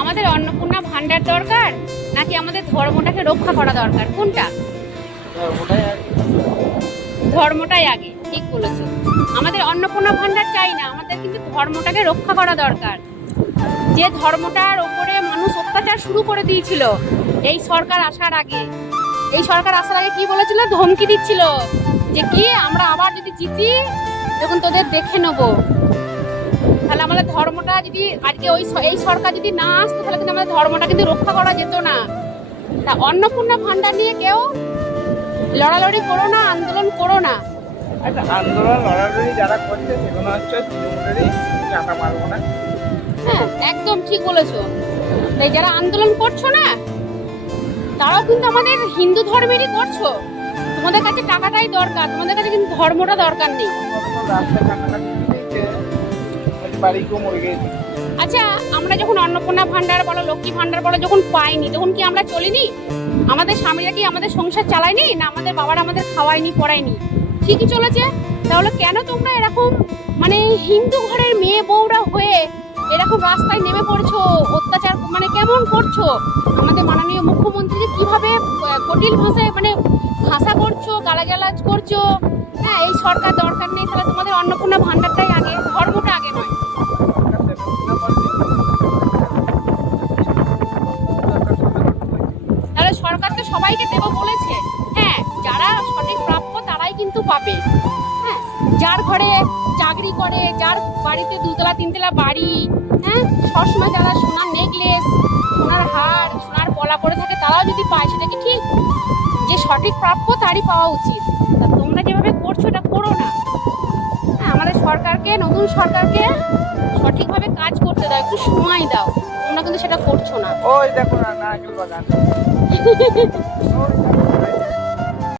আমাদের অন্নপূর্ণা ভান্ডার দরকার নাকি আমাদের ধর্মটাকে রক্ষা করা দরকার, কোনটা? ধর্মটাই আগে, ঠিক বলেছো। আমাদের অন্নপূর্ণা ভান্ডার চাই না, আমাদের কিন্তু ধর্মটাকে রক্ষা করা দরকার। যে ধর্মটার ওপরে মানুষ অত্যাচার শুরু করে দিয়েছিল এই সরকার আসার আগে, কি বলেছিল? ধমকি দিচ্ছিল যে কি আমরা আবার যদি জিতি তখন তোদের দেখে নেবো। তাহলে আমাদের ধর্মটা যদি আজকে এই সরকার যদি না আসতো তাহলে কিন্তু আমাদের ধর্মটা কিন্তু রক্ষা করা যেত না। তা অন্নপূর্ণা ভান্ডার নিয়ে কেউ লড়ালড়ি করো না, আন্দোলন করো না। আচ্ছা, আন্দোলন লড়ালড়ি যারা করছে সেগুলো হচ্ছে তৃণমূলেরই, চাটা মারবো না। হ্যাঁ, একদম ঠিক বলেছো। তাই যারা আন্দোলন করছো না তারাও কিন্তু আমাদের হিন্দু ধর্মেরই করছো। তোমাদের কাছে টাকাটাই দরকার, তোমাদের কাছে কিন্তু ধর্মটা দরকার নেই। আচ্ছা, আমরা যখন অন্নপূর্ণা ভান্ডার বলো, লক্ষ্মী ভান্ডার বলো যখন পাইনি তখন কি আমরা চলিনি? আমাদের স্বামীরা কি আমাদের সংসার চালায়নি? না আমাদের বাবারা আমাদের খাওয়ায়নি, পড়ায়নি? ঠিকই চলেছে। তাহলে কেন তোমরা এরকম মানে হিন্দু ঘরের মেয়ে বউরা হয়ে এরকম রাস্তায় নেমে পড়ছো, অত্যাচার মানে কেমন করছো? আমাদের মাননীয় মুখ্যমন্ত্রীকে কিভাবে কঠিন ভাষায় মানে ভাষা করছো, গালাগালাজ করছো। হ্যাঁ, এই সরকার দরকার নেই। তাহলে তোমাদের অন্নপূর্ণা ভান্ডারটাই আগে, ধর্মটা আগে নয়। তাহলে সরকার তো সবাইকে দেবো বলেছে। হ্যাঁ, যারা সঠিক প্রাপ্য তারাই কিন্তু পাবে। হ্যাঁ, যার ঘরে চাকরি করে, যার বাড়িতে দুতলা তিনতলা বাড়ি, হ্যাঁ, সবসময় যারা সোনার নেকলেস, সোনার হার, সোনার পলা করে থাকে তারাও যদি পায়, সেটা কি ঠিক? যে সঠিক প্রাপ্য তারই পাওয়া উচিত। তা তোমরা যেভাবে করছো এটা করো না। হ্যাঁ, আমাদের সরকারকে, নতুন সরকারকে সঠিকভাবে কাজ করতে দাও, একটু সময় দাও। তোমরা কিন্তু সেটা করছো না। ওই দেখো না, নারকেল বাগান।